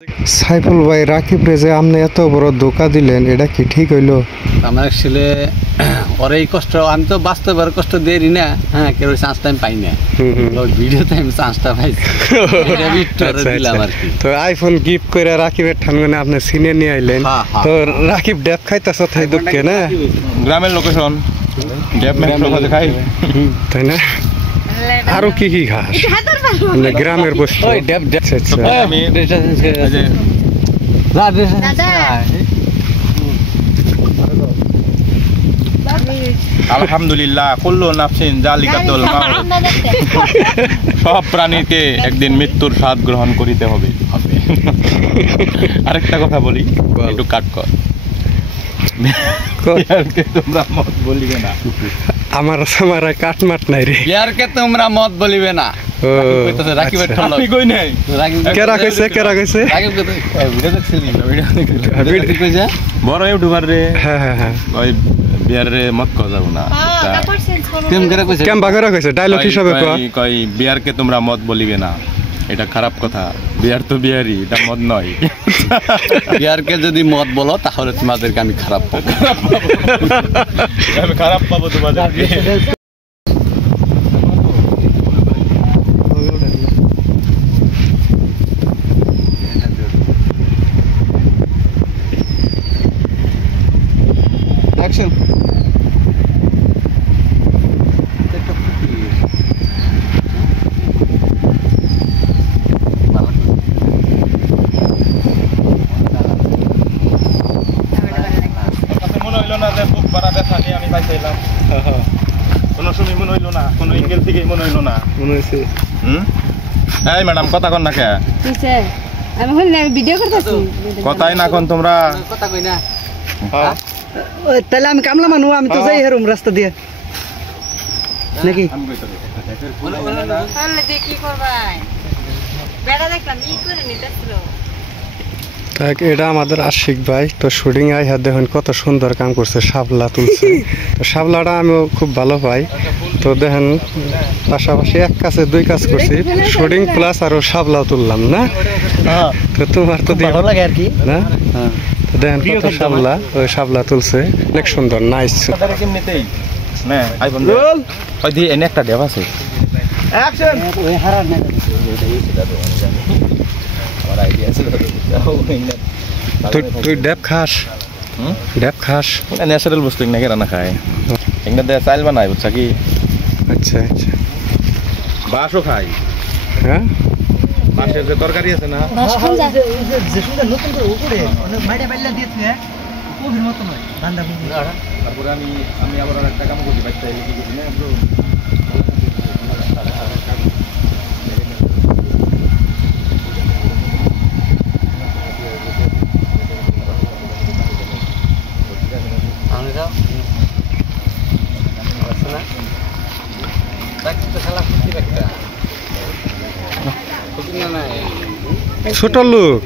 সাইফুল ভাই রাকিব রে যে আপনি এত বড় ধোকা দিলেন, এটা কি ঠিক হইলো? আমার আসলে ওর এই কষ্ট আমি তো বাস্তবে কষ্ট দেরি না, হ্যাঁ কেউ চান্সটা আমি পাই না, ভিডিওতে আমি চান্সটা পাইছি। তো আইফোন গিফট করে রাকিবের ঠান্ডা আপনি সিনে নিয়ে আইলেন, তো রাকিব ড্যাপ খাইতেছ তাই দুঃখে না? গ্রামের লোকেশন ড্যাপ খাই তাই না? আরো কি কি খাস গ্রামের বস্তু? আলহামদুলিল্লাহ কুল্লু নাফসিন যালিকাতুল মাউত, সব প্রাণীকে একদিন মৃত্যুর স্বাদ গ্রহণ করিতে হবে। আরেকটা কথা বলি, একটু কাট কর। তোমরা মত বলিবে না, আমার কাটমাট নাই রে। বিয়ারকে তোমরা মত বলিবে না। বড় ইউটিউবার রে, ওই বিয়ার রে মত কওয়া যাবে না। ডায়লগ হিসাবে কই বিয়ারকে তোমরা মত বলিবে না, এটা খারাপ কথা। বিয়ার তো বিয়ারই, এটা মদ নয়। বিয়ারকে যদি মত বলো তাহলে তোমাদেরকে আমি খারাপ পাবো, আমি খারাপ পাবো তোমাদেরকে। অ্যাকশন। কোনো সময় মনে হইলো না, কোনো এঙ্গেল থেকে মনে হইলো না, মনে হয়েছে। এই ম্যাডাম কথা কন না কে? আমি হল ভিডিও করতেছি, কথাই না কোন তোমরা কথা কই না। তাহলে আমি কামলা মানু, আমি তো যাই হেরুম রাস্তা দিয়ে নাকি? কি করবাই বেড়া দেখলাম ই করে নিতেছিল। এটা আমাদের আশিক ভাই, তো শুটিং আই হাত দেখুন কত সুন্দর কাম করছে, শাপলা তুলছে। তো শাপলাটা আমিও খুব ভালো পাই। তো দেখেন পাশাপাশি এক কাছে দুই কাজ করছি, শুটিং প্লাস আরো শাপলাও তুললাম না। তো তোমার তো ভালো লাগে আর কি না? তো দেখেন কত শাপলা, ওই শাপলা তুলছে, অনেক সুন্দর, নাইস। কেমনিতেই না আইফোন রোল ওই দিয়ে এনে একটা ড্যাব আছে। অ্যাকশন। ওই হারার না আমার আইডিয়া ছিল। তুই ড্যাব খাস? ড্যাব খাস? ন্যাচারাল বস্তু নাকি রান্না খায়, এখানে দেয় চাইল বানাই, বুঝছা কি? আচ্ছা আচ্ছা। বাঁশও খাই। হ্যাঁ, বাঁশের যে তরকারি আছে না, তারপরে আমি আবার একটা কাম করছি, বাচ্চা কি করছি না ছোট লোক।